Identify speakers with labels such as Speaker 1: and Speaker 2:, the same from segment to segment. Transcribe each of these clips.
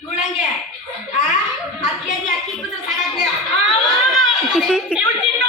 Speaker 1: ಇವಳಂಗೆ ಆ ಹತ್ತು ಕೆಜಿ
Speaker 2: ಅಕ್ಕಿ ಕೂತ್ರೆ ಸಾಕಾಗ್ಲಿ ಇವಳು
Speaker 1: ತಿನ್ನೋ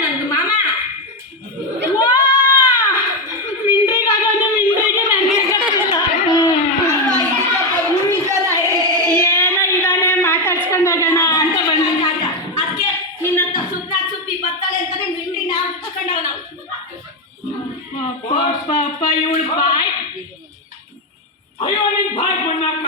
Speaker 1: ನನಗೆ ಮಾಮ
Speaker 2: ಪಾಪ ಇವಳು ಬಾಯ್
Speaker 3: ಅಯ್ಯೋ ನಿನ್ ಬಾಯ್ ಮಣ್ಣಾಕ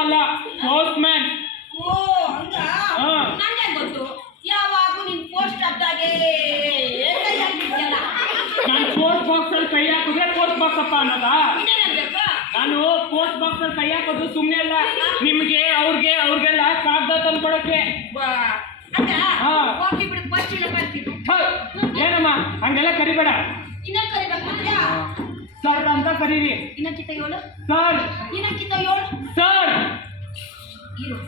Speaker 2: ಅಲ್ಲ
Speaker 3: ಪೋಸ್ಟ್ ಮ್ಯಾನ್
Speaker 1: ಓ ಹಂಗ
Speaker 3: ಹಾ.
Speaker 1: ಗೊತ್ತು? ಯಾವಾಗ ನಿನ್ ಪೋಸ್ಟ್ ಹಬ್ಬದಾಗೆ
Speaker 3: ನಾನು ಪೋಸ್ಟ್ ಬಾಕ್ಸ್ ಅಲ್ಲಿ ಕೈ ಹಾಕಿದ್ರೆ ಪೋಸ್ಟ್ ಬಾಕ್ಸ್ ಅಪ್ಪ ಅನ್ನೋದಾ? ನಾನು ಪೋಸ್ಟ್ ಬಾಕ್ಸ್ ಅಲ್ಲಿ ಕೈ ಹಾಕೋದು ಸುಮ್ಮನೆ ಅಲ್ಲ. ನಿಮಗೆ ಅವ್ರಿಗೆ ಅವ್ರಿಗೆಲ್ಲ ಕಾಗದ ತಂದು
Speaker 1: ಕೊಡಕ್ಕೆ.
Speaker 3: ಹಾ.
Speaker 1: ಹೋಗಿ ಬಿಡು ಪೋಸ್ಟ್ ಇಲ್ಲ ಬರ್ತೀನಿ.
Speaker 3: ಏನಮ್ಮ ಹಂಗೆಲ್ಲ ಕರಿಬೇಡ.
Speaker 1: ಇನ್ನೊಂದ್ ಕರಿಬೇಕು?
Speaker 3: ಅಂದ್ರೆ ಅಂತ ಕರೀರಿ.
Speaker 1: ಇನ್ನಕ್ಕಿಂತ ಏಳು?
Speaker 3: ಸರ್.
Speaker 1: ಇನ್ನಕ್ಕಿಂತ ಏಳು?
Speaker 3: ಸರ್.
Speaker 1: ಇರು.